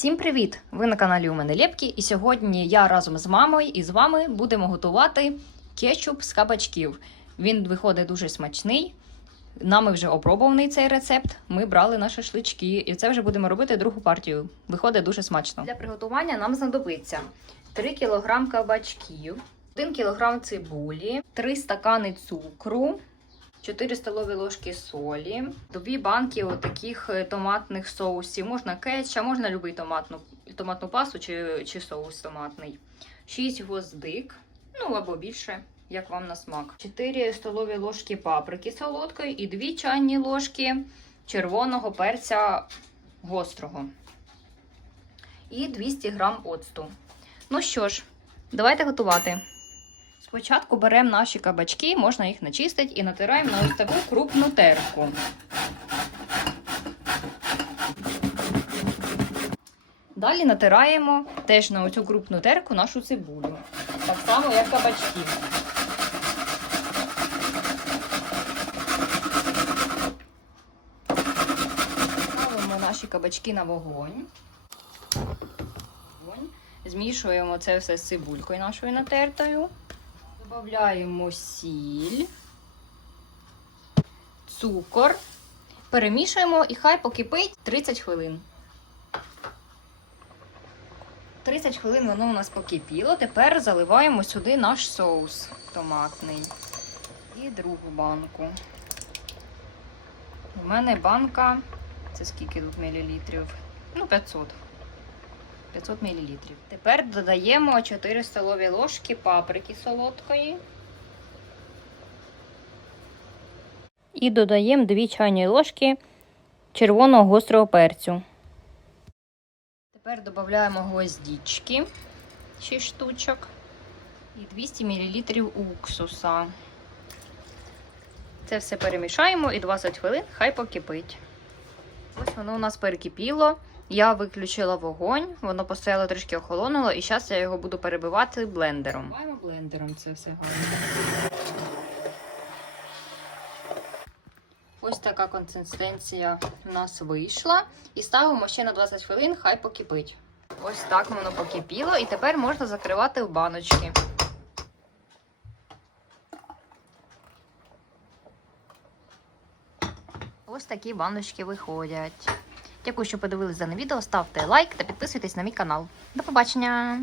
Всім привіт! Ви на каналі у мене Лєпкі, і сьогодні я разом з мамою і з вами будемо готувати кетчуп з кабачків. Він виходить дуже смачний. Нами вже опробований цей рецепт. Ми брали на шашлички, і це вже будемо робити другу партію. Виходить дуже смачно. Для приготування нам знадобиться 3 кг кабачків, 1 кг цибулі, 3 стакани цукру. 4 столові ложки солі, 2 банки таких томатних соусів. Можна кетча, можна любий томатну, томатну пасту чи, чи соус томатний. 6 гвоздик, ну або більше, як вам на смак. 4 столові ложки паприки солодкої і 2 чайні ложки червоного перця гострого. І 200 грам оцту. Ну що ж, давайте готувати. Спочатку беремо наші кабачки, можна їх начистити і натираємо на ось таку крупну терку. Далі натираємо теж на оцю крупну терку нашу цибулю. Так само, як кабачки. Ставимо наші кабачки на вогонь. Змішуємо це все з цибулькою нашою натертою. Додаємо сіль, цукор, перемішуємо і хай покипить 30 хвилин. 30 хвилин воно у нас покипіло. Тепер заливаємо сюди наш соус томатний і другу банку. У мене банка, це скільки тут мілілітрів? Ну, 500. 500 мл. Тепер додаємо 4 столові ложки паприки солодкої. І додаємо 2 чайні ложки червоного гострого перцю. Тепер додаємо гвоздички 6 штучок і 200 мл уксуса. Це все перемішаємо і 20 хвилин хай покипить. Ось воно у нас перекипіло. Я виключила вогонь, воно постояло трішки охолонуло, і зараз я його буду перебивати блендером. Маємо блендером це все гарно. Ось така консистенція у нас вийшла. І ставимо ще на 20 хвилин, хай покипить. Ось так воно покипіло, і тепер можна закривати в баночки. Ось такі баночки виходять. Дякую, що подивилися дане відео. Ставте лайк та підписуйтесь на мій канал. До побачення!